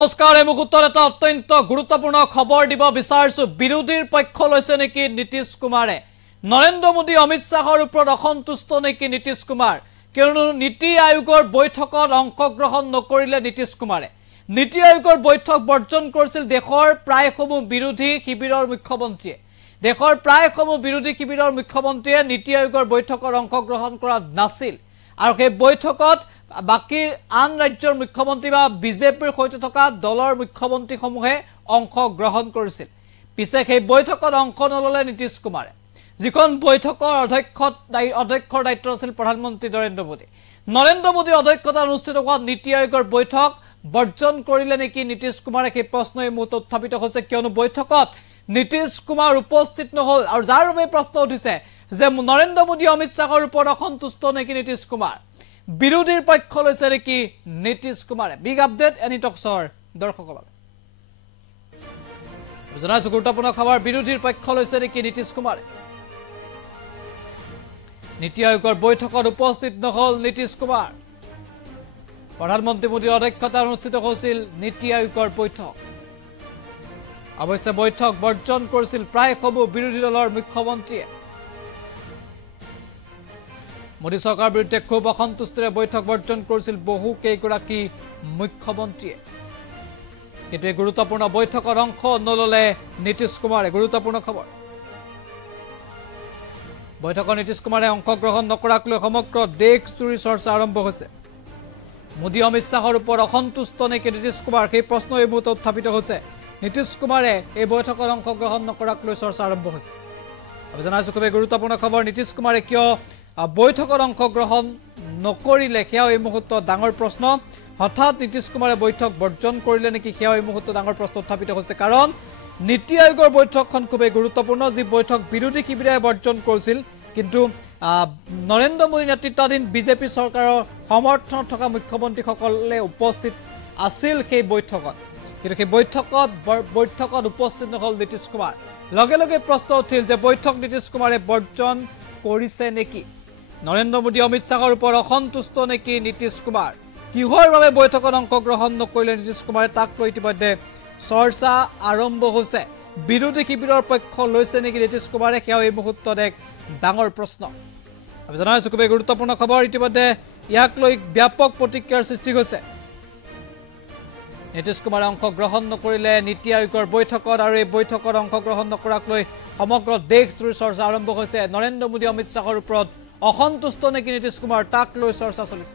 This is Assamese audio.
নমস্কাৰ এই মুহূৰ্তত এটা অত্যন্ত গুৰুত্বপূৰ্ণ খবৰ দিব বিচাৰিছো বিৰোধীৰ পক্ষ লৈছে নেকি নীতিশ কুমাৰে নৰেন্দ্ৰ মোদী অমিত শাহৰ ওপৰত অসন্তুষ্ট নেকি নীতিশ কুমাৰ কিয়নো নীতি আয়োগৰ বৈঠকত অংশগ্ৰহণ নকৰিলে নীতিশ কুমাৰে নীতি আয়োগৰ বৈঠক বৰ্জন কৰিছিল দেশৰ প্ৰায়সমূহ বিৰোধী শিবিৰৰ মুখ্যমন্ত্ৰীয়ে দেশৰ প্ৰায়সমূহ বিৰোধী শিবিৰৰ মুখ্যমন্ত্ৰীয়ে নীতি আয়োগৰ বৈঠকত অংশগ্ৰহণ কৰা নাছিল আৰু সেই বৈঠকত বাকি আন ৰাজ্যৰ মুখ্যমন্ত্ৰী বা বিজেপিৰ সৈতে থকা দলৰ মুখ্যমন্ত্ৰীসমূহে অংশগ্ৰহণ কৰিছিল পিছে সেই বৈঠকত অংশ নললে নীতিশ কুমাৰে যিখন বৈঠকৰ অধ্যক্ষৰ দায়িত্ব আছিল প্ৰধানমন্ত্ৰী নৰেন্দ্ৰ মোদী অধ্যক্ষতাত অনুষ্ঠিত হোৱা নীতি আয়োগৰ বৈঠক বৰ্জন কৰিলে নেকি নীতিশ কুমাৰে সেই প্ৰশ্ন এই মুহূৰ্তত উত্থাপিত হৈছে কিয়নো বৈঠকত নীতিশ কুমাৰ উপস্থিত নহল আৰু যাৰ বাবে প্ৰশ্ন উঠিছে যে নৰেন্দ্ৰ মোদী অমিত শাহৰ ওপৰত অসন্তুষ্ট নেকি নীতিশ কুমাৰ বিৰোধীৰ পক্ষ লৈছে নেকি নীতিশ কুমাৰে বিগ আপডেট এনি টক্সৰ দৰ্শকৰ বাবে জনাইছো গুৰুত্বপূৰ্ণ খবৰ বিৰোধীৰ পক্ষ লৈছে নেকি নীতিশ কুমাৰে নীতি আয়োগৰ বৈঠকত উপস্থিত নহল নীতিশ কুমাৰ প্ৰধানমন্ত্ৰী মোদীৰ অধ্যক্ষতাত অনুষ্ঠিত হৈছিল নীতি আয়োগৰ বৈঠক অৱশ্যে বৈঠক বৰ্জন কৰিছিল প্ৰায়সমূহ বিৰোধী দলৰ মুখ্যমন্ত্ৰীয়ে মোদী চৰকাৰৰ বিৰুদ্ধে খুব অসন্তুষ্টিৰে বৈঠক বৰ্জন কৰিছিল বহু কেইগৰাকী মুখ্যমন্ত্ৰীয়ে কিন্তু এই গুৰুত্বপূৰ্ণ বৈঠকত অংশ নললে নীতিশ কুমাৰে গুৰুত্বপূৰ্ণ খবৰ বৈঠকত নীতিশ কুমাৰে অংশগ্ৰহণ নকৰাক লৈ সমগ্ৰ দেশজুৰি চৰ্চা আৰম্ভ হৈছে মোদী অমিত শাহৰ ওপৰত অসন্তুষ্ট নেকি নীতিশ কুমাৰ সেই প্ৰশ্ন এই মুহূৰ্তত উত্থাপিত হৈছে নীতিশ কুমাৰে এই বৈঠকত অংশগ্ৰহণ নকৰাক লৈ চৰ্চা আৰম্ভ হৈছে আমি জনাইছো খুবেই গুৰুত্বপূৰ্ণ খবৰ নীতিশ কুমাৰে কিয় বৈঠকত অংশগ্ৰহণ নকৰিলে সেয়াও এই মুহূৰ্তত ডাঙৰ প্ৰশ্ন হঠাৎ নীতিশ কুমাৰে বৈঠক বৰ্জন কৰিলে নেকি সেয়াও এই মুহূৰ্তত ডাঙৰ প্ৰশ্ন উত্থাপিত হৈছে কাৰণ নীতি আয়োগৰ বৈঠকখন খুবেই গুৰুত্বপূৰ্ণ যি বৈঠক বিৰোধী শিবিৰে বৰ্জন কৰিছিল কিন্তু নৰেন্দ্ৰ মোদী নেতৃত্বাধীন বিজেপি চৰকাৰৰ সমৰ্থনত থকা মুখ্যমন্ত্ৰীসকলে উপস্থিত আছিল সেই বৈঠকত কিন্তু সেই বৈঠকত উপস্থিত নহল নীতিশ কুমাৰ লগে লগে প্ৰশ্ন উঠিল যে বৈঠক নীতিশ কুমাৰে বৰ্জন কৰিছে নেকি নৰেন্দ্ৰ মোদী অমিত শাহৰ ওপৰত অসন্তুষ্ট নেকি নীতিশ কুমাৰ কিহৰ বাবে বৈঠকত অংশগ্ৰহণ নকৰিলে নীতিশ কুমাৰে তাক লৈ ইতিমধ্যে চৰ্চা আৰম্ভ হৈছে বিৰোধী শিবিৰৰ পক্ষ লৈছে নেকি নীতিশ কুমাৰে সেয়াও এই মুহূৰ্তত এক ডাঙৰ প্ৰশ্ন আমি জনাইছো খুবেই গুৰুত্বপূৰ্ণ খবৰ ইতিমধ্যে ইয়াক লৈ ব্যাপক প্ৰতিক্ৰিয়াৰ সৃষ্টি হৈছে নীতিশ কুমাৰে অংশগ্ৰহণ নকৰিলে নীতি আয়োগৰ বৈঠকত আৰু এই বৈঠকত অংশগ্ৰহণ নকৰাক লৈ সমগ্ৰ দেশজুৰি চৰ্চা আৰম্ভ হৈছে নৰেন্দ্ৰ মোদী অমিত শাহৰ ওপৰত অসন্তুষ্ট নেকি নীতিশ কুমাৰ তাক লৈ চৰ্চা চলিছে